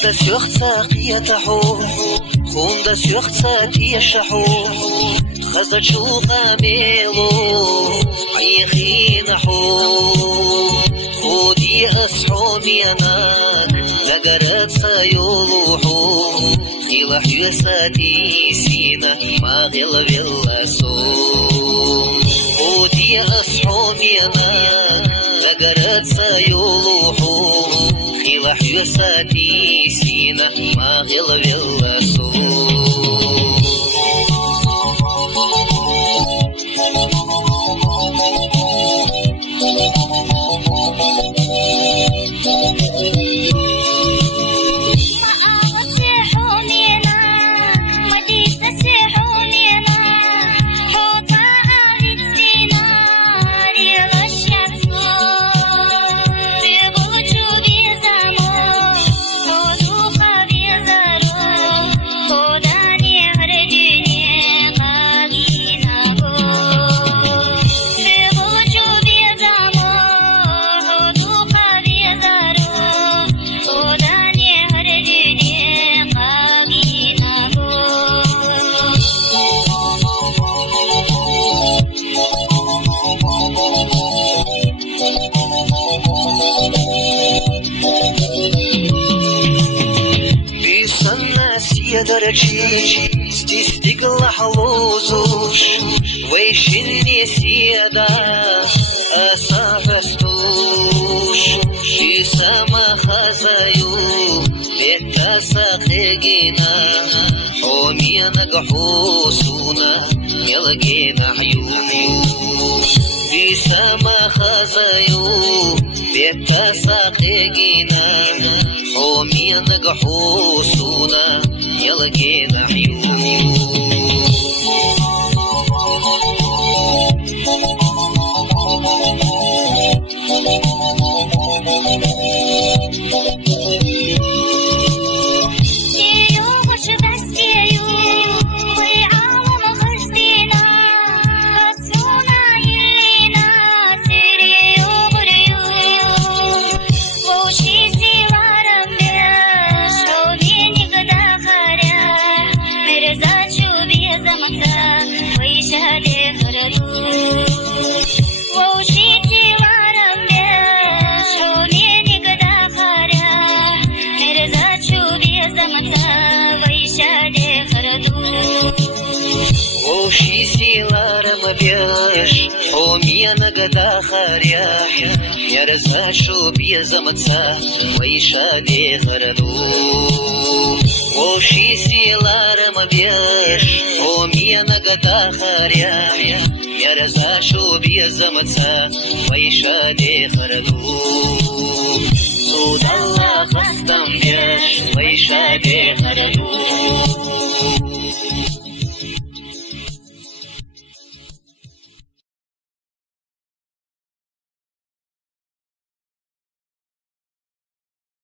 خونده سوخته قیتحو خونده سوخته تیشحو خزا چوقا میلو عیخی نحو خودی اصحو میناک لگرد سایولوحو خیل حیوساتی سینا ما غل باللسو خودی اصحو میناک لگرد سایولوحو خیل حیوساتی سینا ما غل باللسو درچی استیستیگل حلوزوش ویشنی سیدا اصافستوش شیسما خزایو بیتا ساقیگینا حومینا گحوسونا یلگینا حیو شیسما خزایو بیتا ساقیگینا حومینا گحوسونا يلقينا عيون قدا خارياح يا رزا شو بيزمتسا ويشادي غردو وشي سيلار مبيش ومينا قدا خارياح يا رزا شو بيزمتسا ويشادي غردو سود الله خستم بيش ويشادي غردو